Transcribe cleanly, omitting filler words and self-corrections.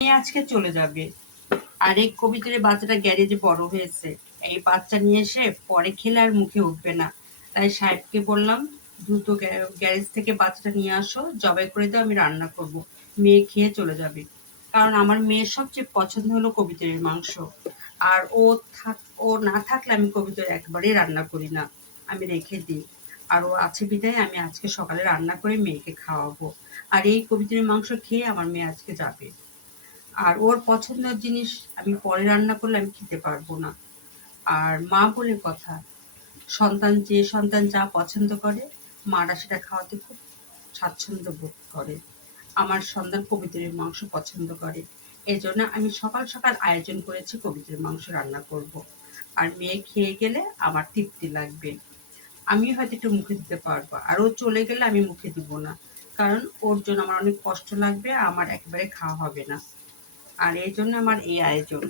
মেয়ে আজকে চলে যাবে। আর এই কবিতরের বাচ্চাটা গ্যারেজে বড় হয়েছে। এই বাচ্চা নিয়ে এসে পরে খেলে আর মুখে উঠবে না। তাই সাহেবকে বললাম, দ্রুত গ্যারেজ থেকে বাচ্চাটা নিয়ে আসো, জবাই করে দাও, আমি রান্না করব। মেয়ে খেয়ে চলে যাবে। কারণ আমার মেয়ের সবচেয়ে পছন্দ হলো কবিতরের মাংস। আর ও না থাকলে আমি কবিতর একবারেই রান্না করি না, আমি রেখে দিই। আর ও আছে বিধায় আমি আজকে সকালে রান্না করে মেয়েকে খাওয়াবো। আর এই কবিতরের মাংস খেয়ে আমার মেয়ে আজকে যাবে। আর ওর পছন্দের জিনিস আমি পরে রান্না করলে আমি খেতে পারবো না। আর মা বলে কথা, সন্তান যা পছন্দ করে মারা সেটা খাওয়াতে খুব স্বাচ্ছন্দ্য বোধ করে। আমার সন্তান কবুতরের মাংস পছন্দ করে। এজন্য আমি সকাল সকাল আয়োজন করেছি কবুতরের মাংস রান্না করব। আর মেয়ে খেয়ে গেলে আমার তৃপ্তি লাগবে। আমি হয়তো একটু মুখে দিতে পারবো। আর ও চলে গেলে আমি মুখে দিব না। কারণ ওর জন্য আমার অনেক কষ্ট লাগবে, আমার একেবারে খাওয়া হবে না। আর এই জন্য আমার এই আয়োজন।